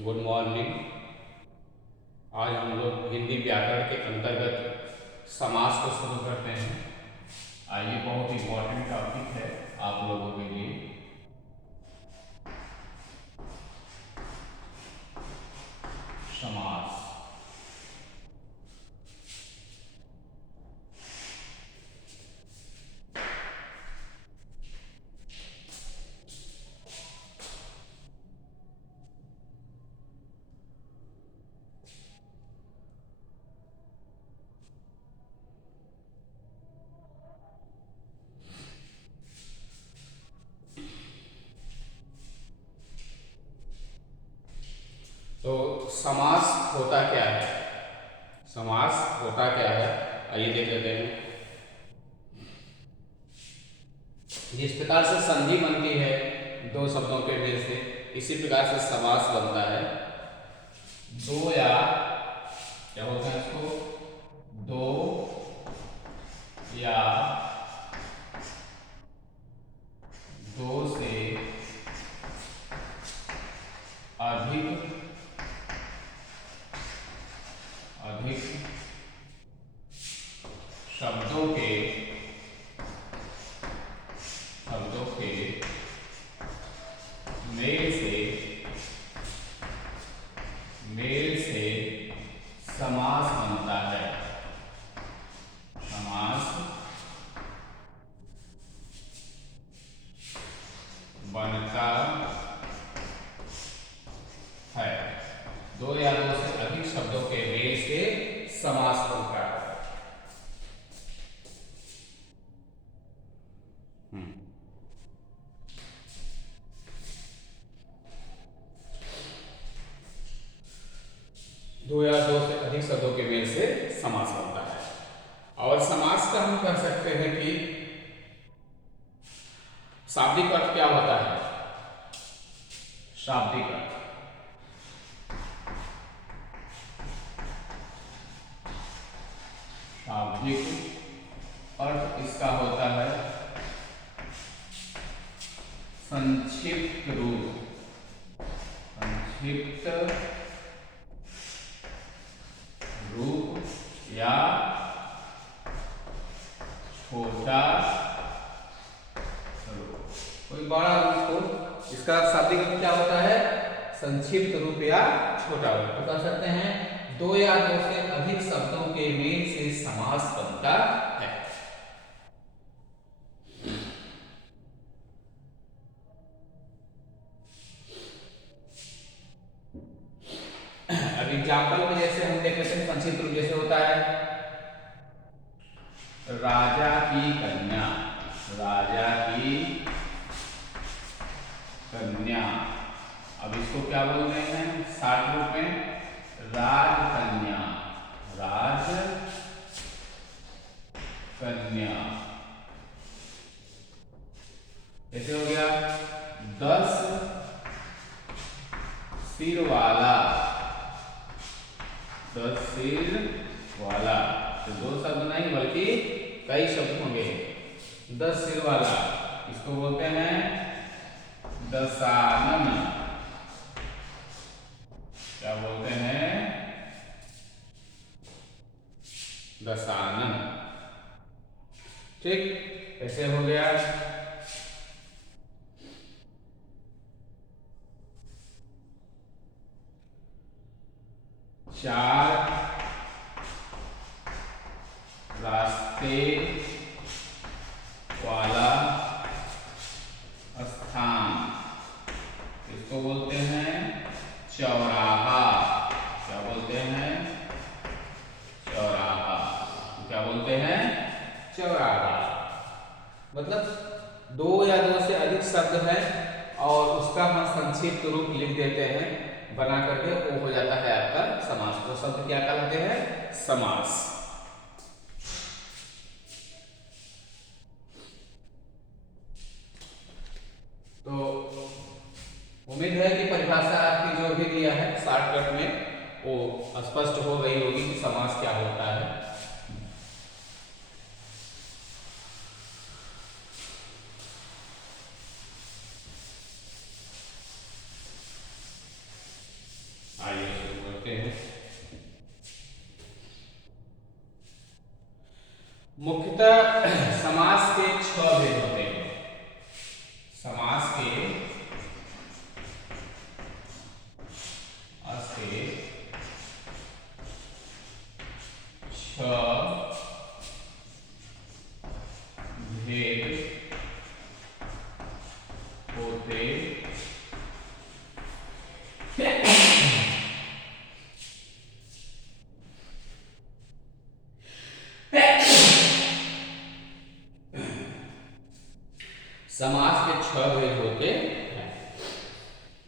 Good morning. आज हम लोग हिंदी व्याकरण के अंतर्गत समास को शुरू करते हैं। ये बहुत इम्पोर्टेंट टॉपिक है आप लोगों के लिए। समास। तो समास होता क्या है? समास होता क्या है, आइए देख लेते हैं। जिस प्रकार से संधि बनती है दो शब्दों के मेल से, इसी प्रकार से समास बनता है। दो या क्या बोलते हैं इसको, दो या दो से अधिक शब्दों के मेल से समास बनता है। समास बनता है। दो या दो से अधिक शब्दों के मेल से समास बनता है। दो या दो से अधिक शब्दों के मेल से समास बनता है। और समास का हम कह सकते हैं कि शाब्दिक अर्थ क्या होता है? शाब्दिक अर्थ शाब्दिक अर्थ इसका होता है संक्षिप्त रूप। संक्षिप्त रूप या छोटा रूप। कोई बड़ा रूप हो, इसका शाब्दिक अर्थ क्या होता है? संक्षिप्त रूप या छोटा रूप। तो कह सकते हैं दो या दो से अधिक शब्दों के मेल से समास बनता है। अब एग्जाम्पल में जैसे हम देख लेते हैं, संक्षिप्त रूप जैसे होता है राजा की कन्या। राजा की कन्या, अब इसको क्या बोल रहे हैं शार्ट रूप में? राज कन्या। राज कन्या। ऐसे हो गया 10 सिर वाला। 10 सिर वाला, तो दो शब्द नहीं बल्कि कई शब्द होंगे। 10 सिर वाला, इसको बोलते हैं दशानन। क्या बोलते हैं? दशानन। ठीक, ऐसे हो गया। चार रास्ते वाला स्थान, इसको बोलते हैं चौराहा। क्या बोलते हैं? चौराहा। क्या बोलते हैं? चौराहा। मतलब दो या दो से अधिक शब्द है और उसका हम संक्षिप्त रूप लिख देते हैं बना करके, वो हो जाता है आपका समास। तो शब्द क्या कहलाते हैं? समास। तो उम्मीद है कि परिभाषा आपकी जो भी दिया है शॉर्टकट में वो स्पष्ट हो गई होगी कि समास क्या होता है। होते समास के 6 भेद होते हैं।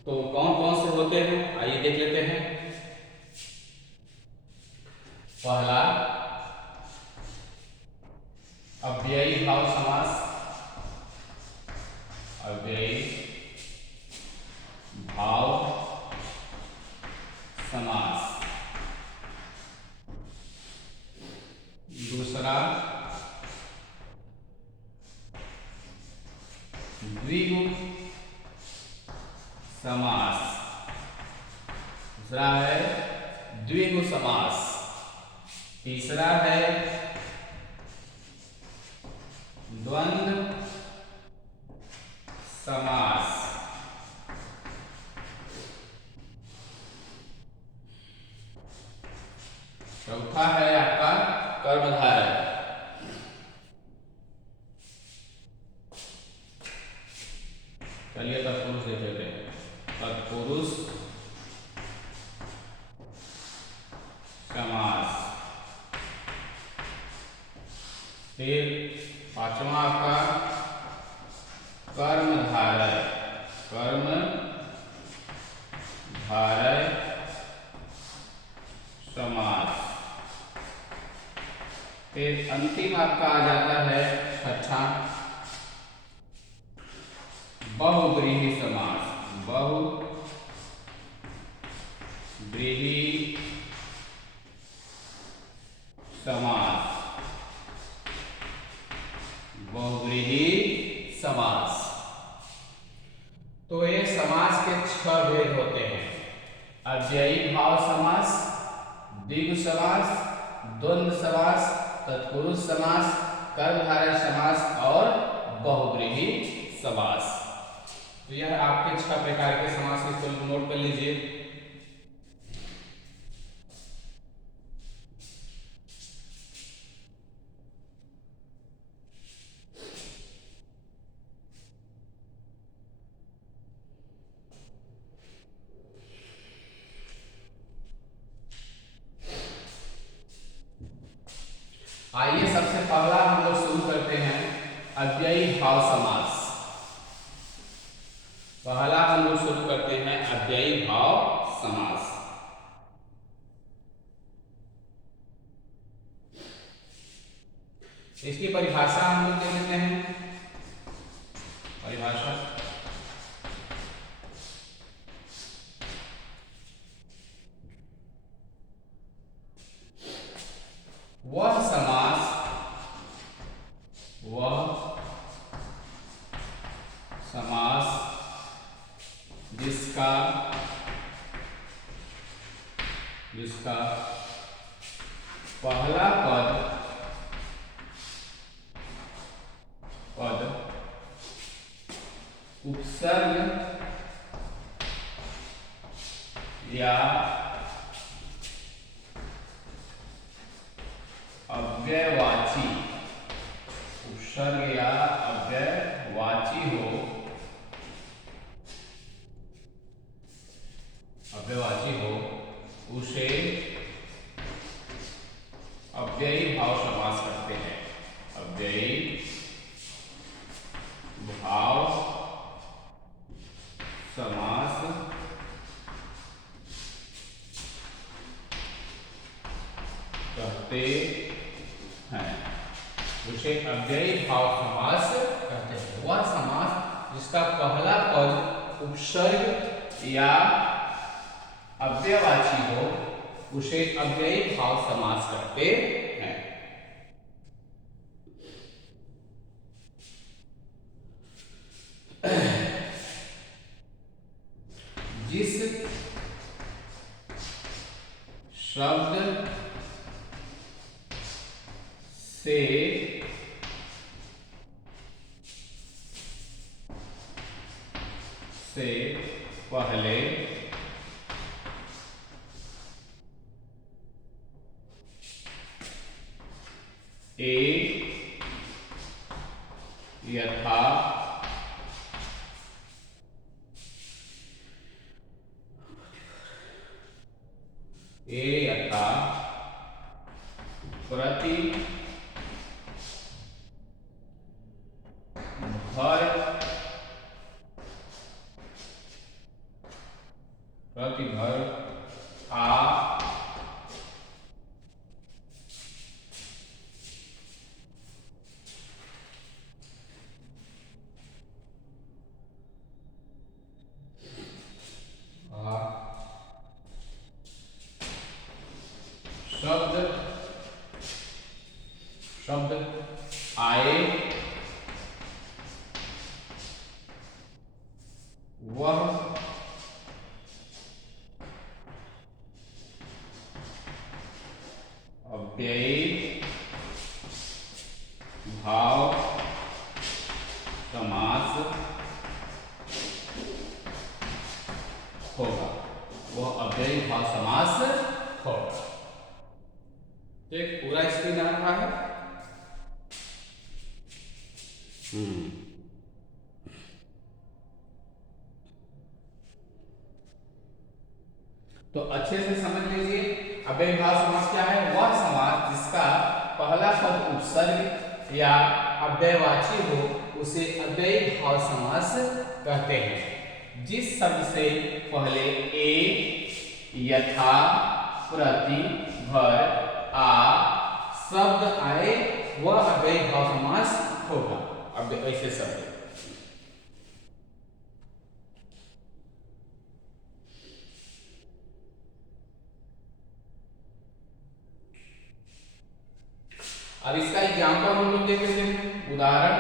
तो कौन कौन से होते हैं आइए देख लेते हैं। पहला अव्ययी भाव समास। अव्ययी भाव समास। दूसरा द्विगु समास। दूसरा है द्विगु समास। तीसरा है द्वंद्व समास। चौथा है आपका कर्मधारय। चलिए तत्पुरुष देख लेते हैं। तत्पुरुष समास। फिर पांचवा आपका कर्मधारय। कर्मधारय समास। फिर अंतिम आपका आ जाता है छठा बहुव्रीहि समास। बहुव्रीहि समास। बहुव्रीहि समास। तो ये समास के 6 भेद होते हैं। अव्ययी भाव समास, द्विगु समास, द्वंद्व समास, तत्पुरुष समास, कर्मधारय समास और बहुव्रीहि समास। तो यह आपके 6 प्रकार के समास के कुल नोट कर लीजिए। आइए सबसे पहला हम लोग शुरू करते हैं अव्ययी भाव समास। पहला हम लोग शुरू करते हैं अव्ययी भाव समास। इसकी परिभाषा हम लोग देख लेते हैं। परिभाषा वह समास जिसका पहला पद उपसर्ग या अव्ययवाची उपसर्ग या अव्ययवाची हो, उसे अव्ययी भाव समास कहते हैं। अव्ययी भाव समास कहते हैं। उसे अव्ययी भाव समास कहते हैं। वह समास जिसका पहला पद उपसर्ग या अव्ययवाची हो उसे अव्ययी भाव समास कहते हैं। जिस शब्द से पहले एक यथा ए यथा प्रति भर आ शब्द आए वह अव्ययी भाव समास होगा। वह अव्ययी भाव समास होगा। एक पूरा स्क्रीन आ रहा है। तो अच्छे से समझ लीजिए, अव्ययी भाव समास क्या है? वह समास जिसका पहला पद उपसर्ग या अव्ययवाची हो उसे अव्ययी भाव समास कहते हैं। जिस शब्द से पहले ए, यथा, प्रति, भर, आ शब्द आए वह अव्ययी भाव समास होगा। अब ऐसे शब्द अब इसका एग्जाम्पल हम लोग देख लेते हैं। उदाहरण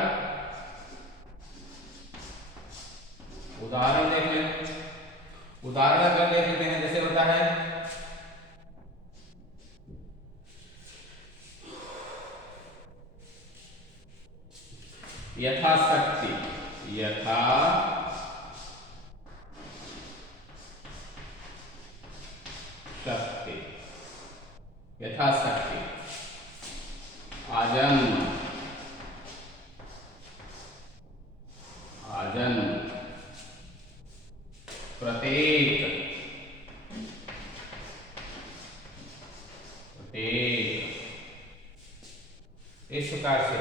देख लें। उदाहरण अगर देख लेते हैं, जैसे होता है यथाशक्ति, यथाशक्ति, आजन्म, प्रत्येक, इस प्रकार से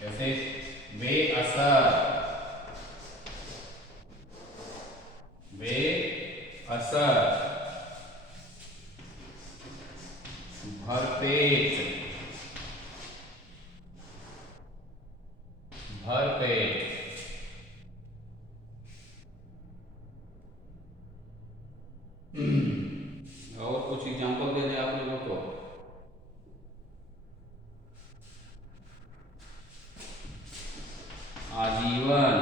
जैसे बेअसर, भरपेट, और कुछ एग्जांपल दे दें आप लोगों को। आजीवन,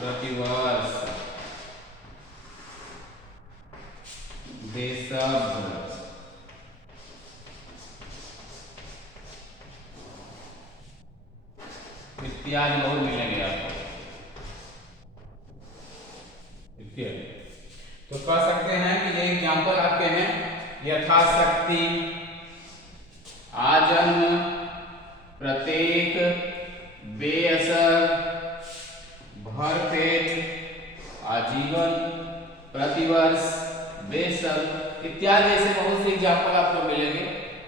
प्रतिवर्ष, बेशब्द, इत्यादि और मिलेंगे आपको। तो कह सकते हैं कि ये एग्जाम्पल आपके हैं यथाशक्ति, आजन्म, प्रत्येक, बेअसर, भरपेट, आजीवन, प्रतिवर्ष, बेशब्द इत्यादि ऐसे बहुत से एग्जाम्पल आपको मिलेंगे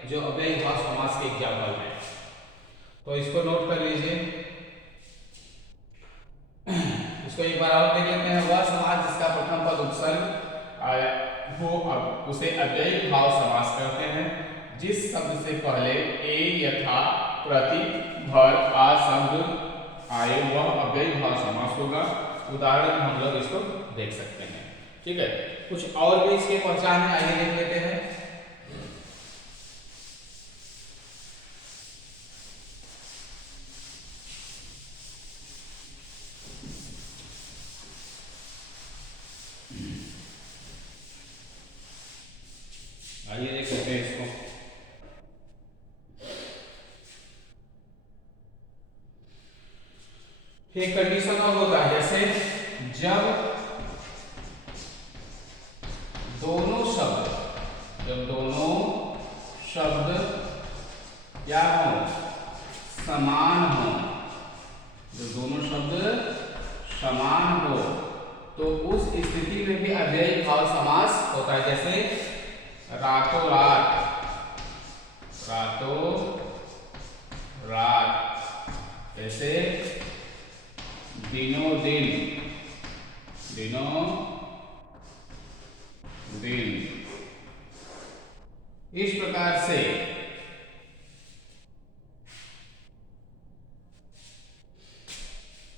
जो अव्ययी भाव समास के एग्जाम्पल हैं। तो इसको नोट कर लीजिए। इसको एक बार और देख लेते हैं। वह समास जिसका प्रथम पद उपसर्ग हो उसे अव्ययी भाव समास कहते हैं। जिस शब्द से पहले ए, यथा, प्रति, भर, आ शब्द आए वह अव्ययी भाव समास होगा। उदाहरण हम लोग इसको देख सकते हैं। ठीक है, कुछ और भी इसके पहचान है, आइए देख लेते हैं। एक कंडीशन और होता है, जैसे जब दोनों शब्द क्या हो, समान हो, जब दोनों शब्द समान हो तो उस स्थिति में भी अव्ययी भाव समास होता है। जैसे रातों रात, जैसे दिनों दिन, इस प्रकार से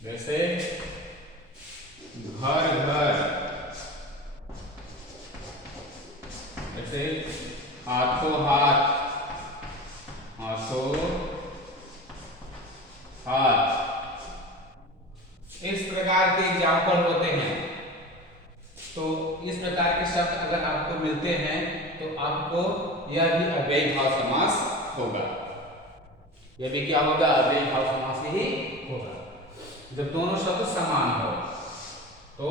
जैसे घर, जैसे हाथों हाथ, इस प्रकार के एग्जाम्पल होते हैं। तो इस प्रकार के शब्द अगर आपको मिलते हैं तो आपको यह भी अव्ययी भाव समास होगा। यह भी क्या होगा, अव्ययी भाव समास ही होगा। जब दोनों शब्द समान हो तो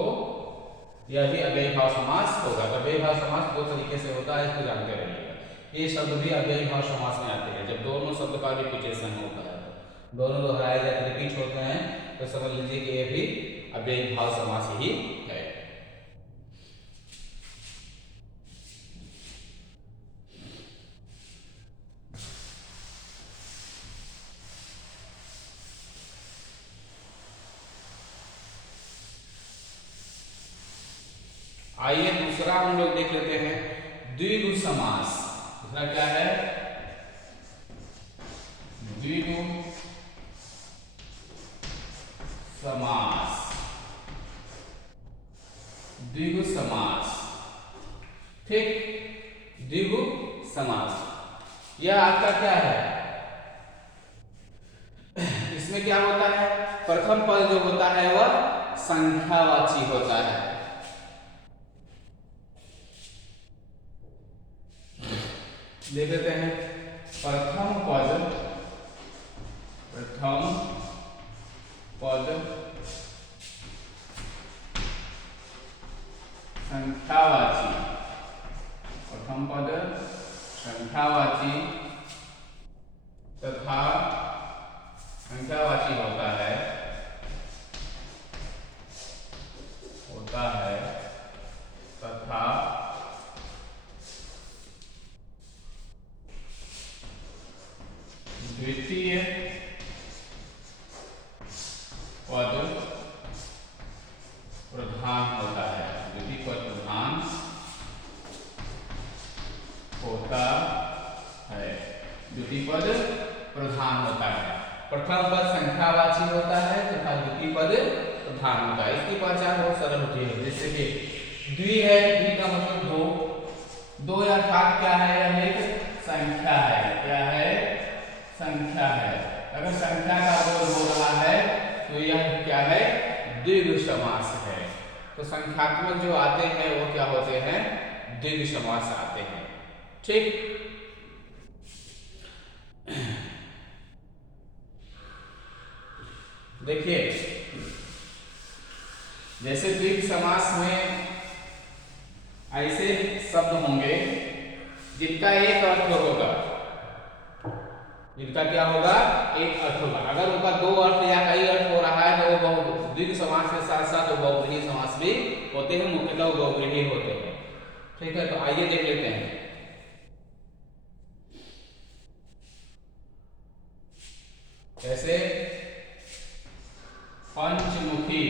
यह भी अव्ययी भाव समास होगा। तो अव्ययी भाव समास दो तरीके से होता है, इसको जानते रहिएगा। ये शब्द भी अव्ययी भाव समास में आते हैं, जब दोनों शब्द का रिपीटेशन होता है, दोनों दोहराए जाते, रिपीट होते हैं, तो समझ लीजिए कि ये भी अव्ययी भाव समास ही है। आइए दूसरा हम लोग देख लेते हैं, द्विगु समास। दूसरा क्या है, द्विगु समास। ठीक, द्विगु समास यह आपका क्या है, इसमें क्या होता है, प्रथम पद जो होता है वह संख्यावाची होता है। देख लेते हैं, प्रथम पद संख्यावाची, प्रथम पद संख्यावाची तथा संख्यावाची होता है तथा द्वितीय पद प्रधान होता है। द्वितीय पद प्रधान होता है। द्वितीय पद प्रधान होता है। प्रथम पद संख्यावाची होता है तथा द्वितीय पद प्रधान होता है। इसकी पहचान बहुत सरल होती है, जैसे कि द्वि है, द्वि का मतलब दो या अर्थात क्या है, यह एक संख्या है। क्या है, संख्या है। अगर संख्या का बोध हो रहा है तो यह क्या है, द्विगु समास है। तो संख्यात्मक जो आते हैं वो क्या होते हैं, द्विगु समास आते हैं। ठीक, देखिए जैसे द्विगु समास में ऐसे शब्द होंगे जिनका एक अर्थ होगा, जिनका क्या होगा, एक अर्थ होगा। अगर उनका दो अर्थ या कई अर्थ हो रहा है तो वो द्विगु समास के साथ साथ वो बहुव्रीहि समास भी होते हैं, मुख्यतः वो बहुव्रीहि होते हैं। ठीक है, तो आइए देख लेते हैं। जैसे पंचमुखी,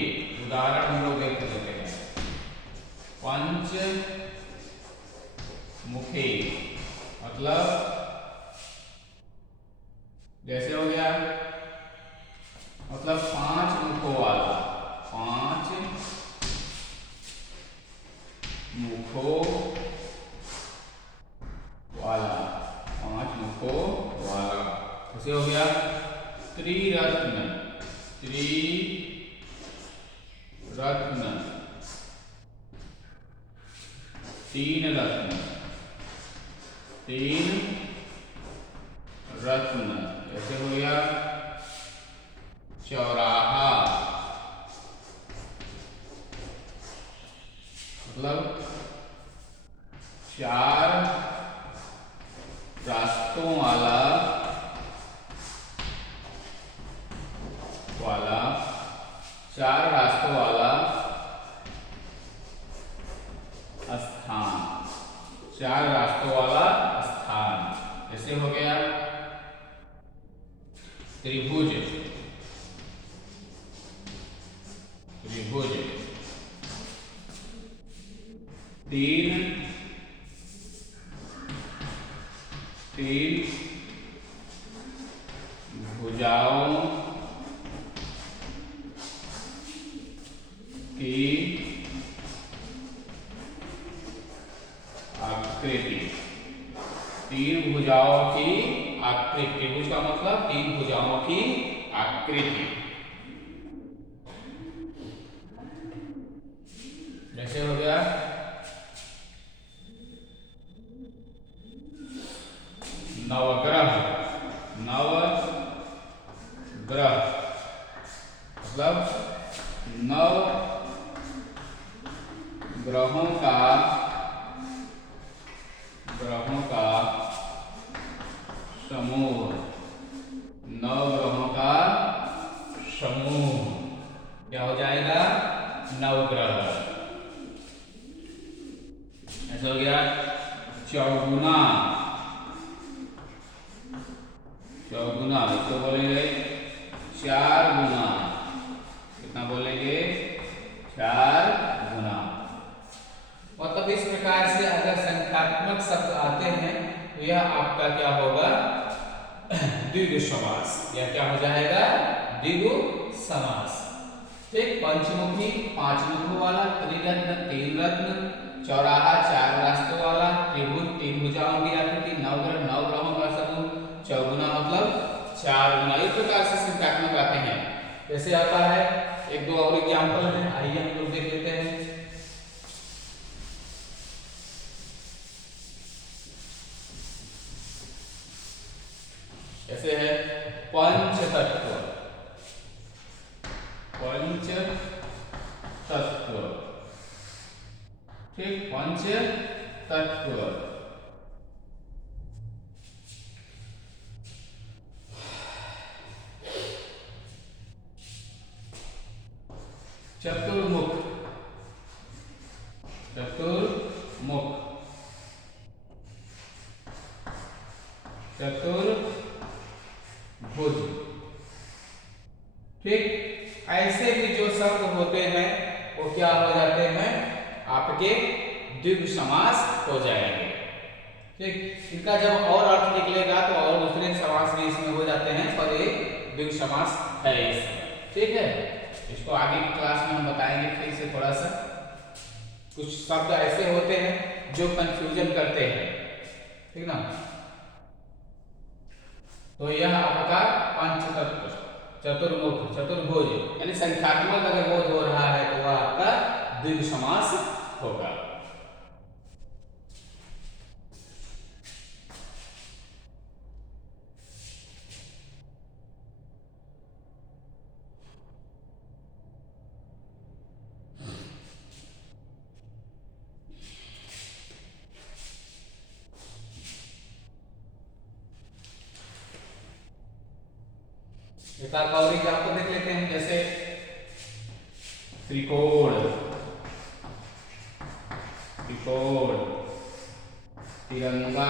उदाहरण हम लोग देख लेते हैं। पंचमुखी मतलब जैसे हो गया, मतलब 5 मुखों वाला, 5 मुखों वाला, 5 मुखों वाला। जैसे हो गया त्रिरत्न, तीन रत्न। जैसे हो गया चौराहा, वाला, चार रास्तों वाला स्थान, चार रास्तों वाला स्थान। जैसे हो गया त्रिभुज, त्रिभुज, तीन, तीन भुजाओं की आकृति, तीन भुजाओं की आकृति, त्रिभुज का मतलब तीन भुजाओं की आकृति। जैसे हो गया नवग्रह, नवग्रह मतलब नव ग्रहों का, ग्रहों का समूह, नव ग्रहों का समूह क्या हो जाएगा? नवग्रह। ऐसा हो गया चौगुना, चौगुना इसको बोलेंगे चार गुना। कितना बोलेंगे? चार गुना। मतलब इस प्रकार से अगर संख्यात्मक शब्द आते हैं तो यह आपका क्या होगा? द्विगु समास। यह क्या हो जाएगा? द्विगु समास। ठीक, पंचमुखी पांच मुखों वाला, त्रिरत्न तीन रत्न, चौराहा चार रास्तों वाला, त्रिभुज तीन भुजाओं की आकृति, नवग्रह नौ ग्रहों का समूह, चौगुना मतलब चार गुना। इस प्रकार से संख्यात्मक आते हैं। जैसे आता है, एक दो और एग्जाम्पल है, आइए हम लोग देख लेते हैं। ऐसे है पंचतत्व, पंच तत्व। ठीक, पंच तत्व। चतुर्मुख, चतुर्मुख, चतुर्भुज। ठीक, ऐसे भी जो शब्द होते हैं वो क्या हो जाते हैं? आपके द्विगु समास हो जाएंगे। ठीक, इनका जब और अर्थ निकलेगा तो और दूसरे समास भी इसमें हो जाते हैं, पर ये द्विगु समास है इसमें। ठीक है, इसको आगे की क्लास में हम बताएंगे फिर से थोड़ा सा। कुछ शब्द ऐसे होते हैं जो कंफ्यूजन करते हैं, ठीक ना। तो यह आपका पंचतत्व, चतुर्मुख, चतुर्भुज यानी संख्यात्मक अगर बोध हो रहा है तो वह आपका द्विगु समास होगा। एक और एग्जाम्पल देख लेते हैं। जैसे त्रिकोण, त्रिकोण, तिरंगा,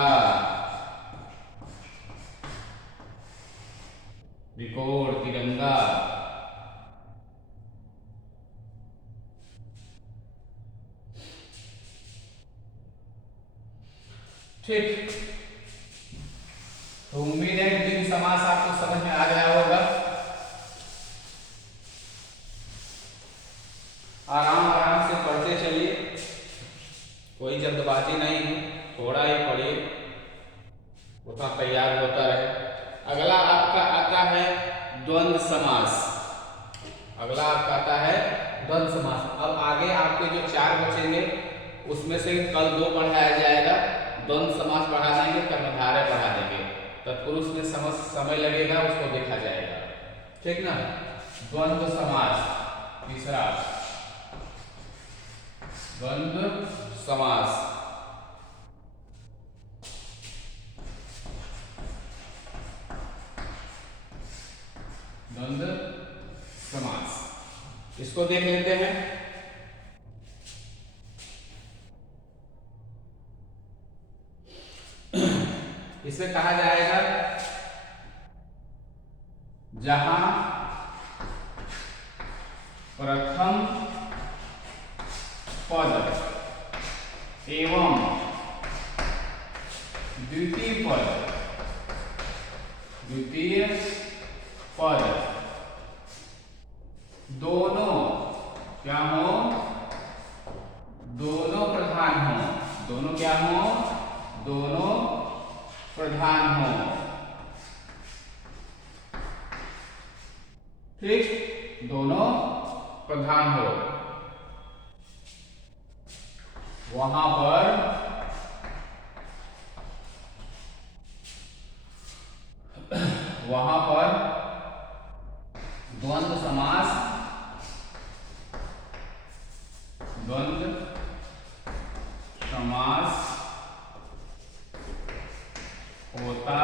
त्रिकोण, तिरंगा। ठीक, तो उम्मीद है द्विगु समास आपको समझ में आ गया होगा। आराम आराम से पढ़ते चलिए, कोई जल्दबाजी नहीं है, थोड़ा ही पढ़िए, उतना तैयार होता रहे। अगला आपका आता है द्वंद्व समास। अगला आपका आता है द्वंद्व समास। अब आगे आपके जो चार बचेंगे उसमें से कल दो पढ़ाया जाएगा। द्वंद्व समास पढ़ा देंगे, कर्मधारय पढ़ा देंगे, तत्पुरुष में समय लगेगा, उसको देखा जाएगा। ठीक ना। द्वंद्व समास तीसरा, द्वंद्व समास। द्वंद्व इसको देख लेते हैं। इसमें कहा जाएगा जहां प्रथम पद एवं द्वितीय पद दोनों क्या हो, दोनों प्रधान हो, दोनों क्या हो, दोनों प्रधान हो। ठीक, दोनों प्रधान हो, वहां पर द्वंद्व समास होता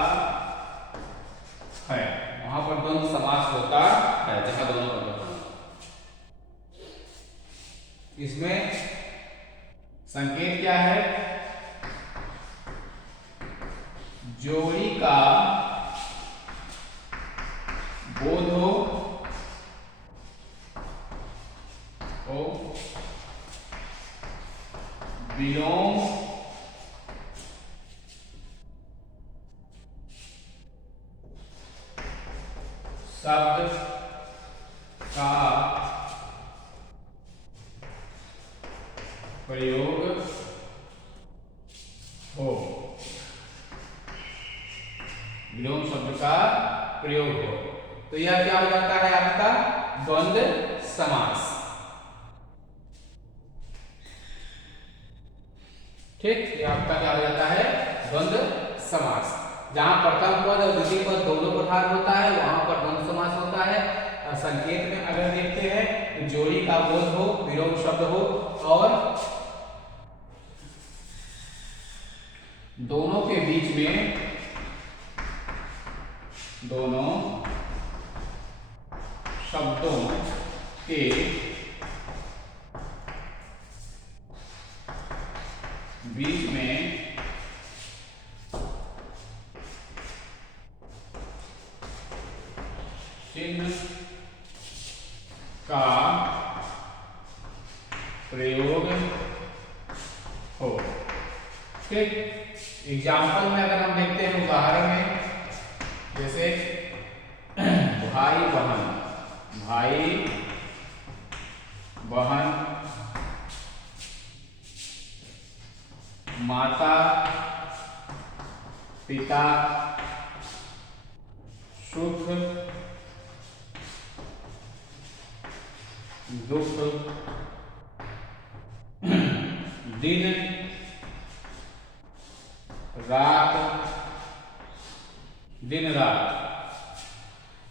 है, वहां पर द्वंद्व समास होता है जहां दोनों प्रधान। इसमें संकेत क्या है, जोड़ी का बोध हो विलोम शब्द का प्रयोग हो, विलोम शब्द का प्रयोग हो। तो यह क्या हो जाता है आपका द्वंद्व समास। ठीक, ये आपका क्या हो जाता है द्वंद्व समास। जहां प्रथम पद और द्वितीय पद दोनों प्रधान होता है वहां पर द्वंद्व समास होता है। संकेत में अगर देखते हैं तो जोड़ी का बोध हो, विलोम शब्द हो और दोनों के बीच में, दोनों शब्दों के बीच में चिन्ह का प्रयोग हो। ठीक, एग्जाम्पल में अगर हम देखते हैं उदाहरण में, जैसे भाई बहन, माता पिता, सुख दुख, दिन रात, दिन रात।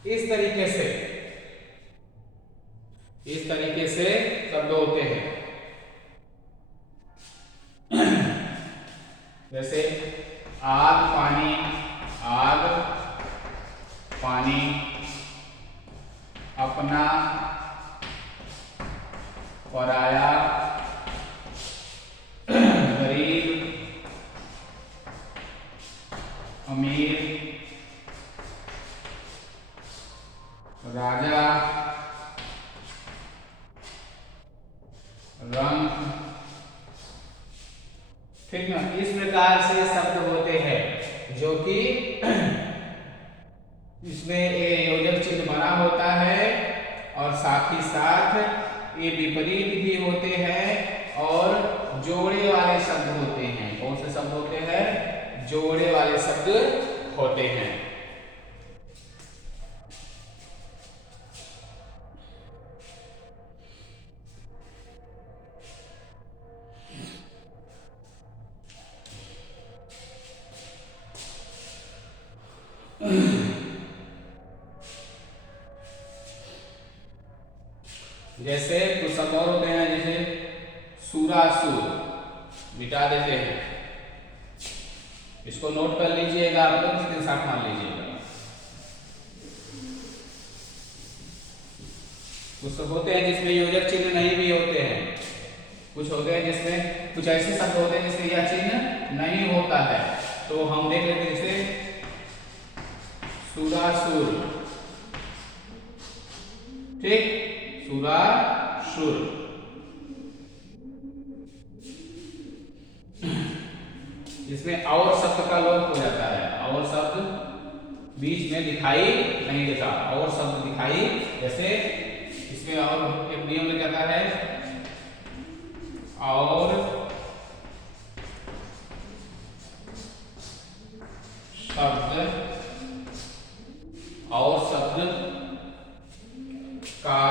इस तरीके से शब्द होते हैं। जैसे आग पानी, अपना पराया, गरीब अमीर, राजा रंग। ठीक ना, इस प्रकार से शब्द होते हैं जो कि इसमें योजक चिन्ह बना होता है और साथ ही साथ ये विपरीत भी होते हैं और जोड़े वाले शब्द होते हैं। कौन से शब्द होते हैं? जोड़े वाले शब्द होते हैं। जैसे कुछ शब्द और होते हैं, जैसे सुरासुर, मिटा देते हैं। इसको नोट कर लीजिएगा, आप लोग स्क्रीनशॉट मार लीजिएगा। कुछ होते हैं जिसमें योजक चिन्ह नहीं भी होते हैं, कुछ होते हैं जिसमें कुछ ऐसे शब्द होते हैं जिसमें यह चिन्ह नहीं होता है। तो हम देख लेते हैं जैसे सुरासुर, ठीक, सुरासुर। इसमें और शब्द का लोप हो जाता है, और शब्द बीच में दिखाई नहीं देता, और शब्द दिखाई, जैसे इसमें और एक नियम लग जाता है, और शब्द का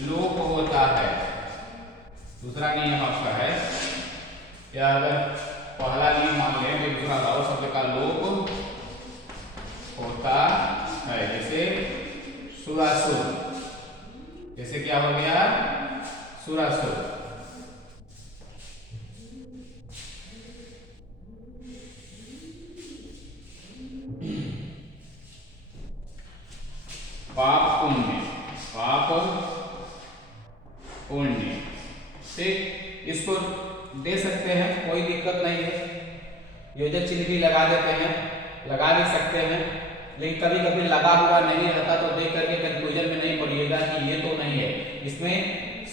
लोप होता है। दूसरा नियम आपका है, या अगर पहला नियम मान लें तो दूसरा और शब्द का लोप होता है। जैसे सुरासुर, जैसे क्या हो गया, सुरासुर। पाप पुण्य, पाप पुण्य, ठीक, इसको दे सकते हैं, कोई दिक्कत नहीं है। योजक चिन्ह भी लगा देते हैं, लगा भी सकते हैं, लेकिन कभी कभी लगा हुआ नहीं रहता तो देख करके कंफ्यूजन में नहीं पड़िएगा कि ये तो नहीं है। इसमें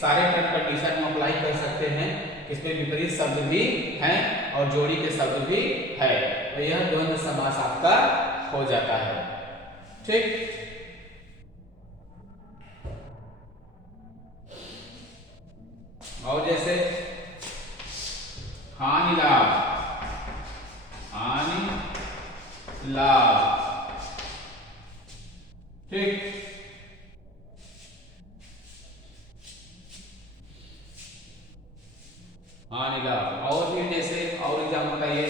सारे टर्म कंडीशन में अप्लाई कर सकते हैं, इसमें विपरीत शब्द भी हैं और जोड़ी के शब्द भी है, तो यह द्वंद्व समास आपका हो जाता है, ठीक। और जैसे हानि लाभ, हानि लाभ, ठीक, हानि लाभ। और फिर जैसे और एग्जाम्पल बताइए,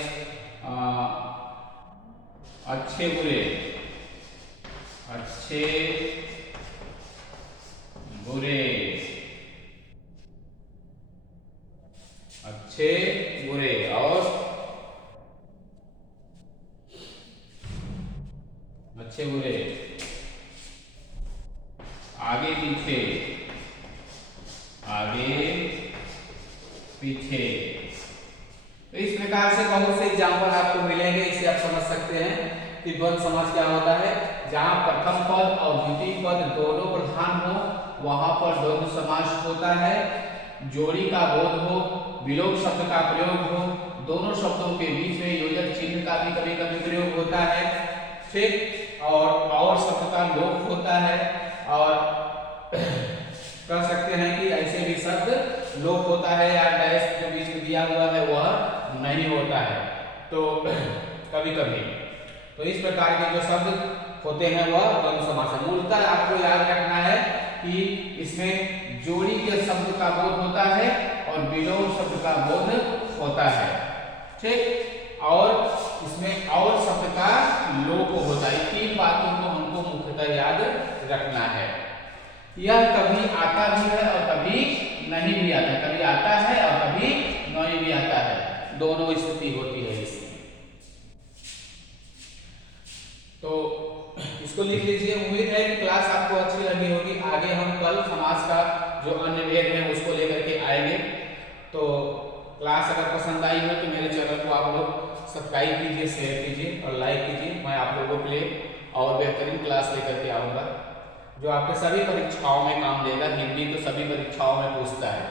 अच्छे बुरे, अच्छे बुरे, अच्छे बुरे, और अच्छे बुरे, आगे पीछे, आगे पीछे। तो इस प्रकार से बहुत से एग्जाम्पल आपको मिलेंगे, इससे आप समझ सकते हैं कि द्वंद्व समास क्या होता है। जहां प्रथम पद और द्वितीय पद दोनों प्रधान हो वहां पर द्वंद्व समास होता है। जोड़ी का बोध हो, विलोप शब्द का प्रयोग हो, दोनों शब्दों के बीच में योजक चिन्ह का भी कभी कभी प्रयोग होता है, ठीक, और शब्द का लोप होता है, और कह सकते हैं कि ऐसे भी शब्द लोप होता है या डैश जो बीच में दिया हुआ है वह नहीं होता है, तो कभी कभी। तो इस प्रकार के जो शब्द होते हैं वह द्वंद्व समास है। मूलतः आपको याद रखना है कि इसमें जोड़ी के शब्द का बोध होता है और विलोप शब्द का बोध होता है, ठीक, और इसमें और शब्द का लोप होता है। तीन बातों को हमको मुख्यतः याद रखना है। यह कभी आता भी है और कभी नहीं भी आता है, कभी आता है और कभी नहीं भी आता है, दोनों स्थिति होती है इसमें। तो इसको लिख लीजिए। उम्मीद है कि क्लास आपको अच्छी लगी होगी। आगे हम कल समास का जो अन्य भेद है उसको लेकर के आएंगे। तो क्लास अगर पसंद आई हो तो मेरे चैनल को आप लोग सब्सक्राइब कीजिए, शेयर कीजिए और लाइक कीजिए। मैं आप लोगों के लिए और बेहतरीन क्लास लेकर के आऊँगा जो आपके सभी परीक्षाओं में काम देगा। हिंदी तो सभी परीक्षाओं में पूछता है।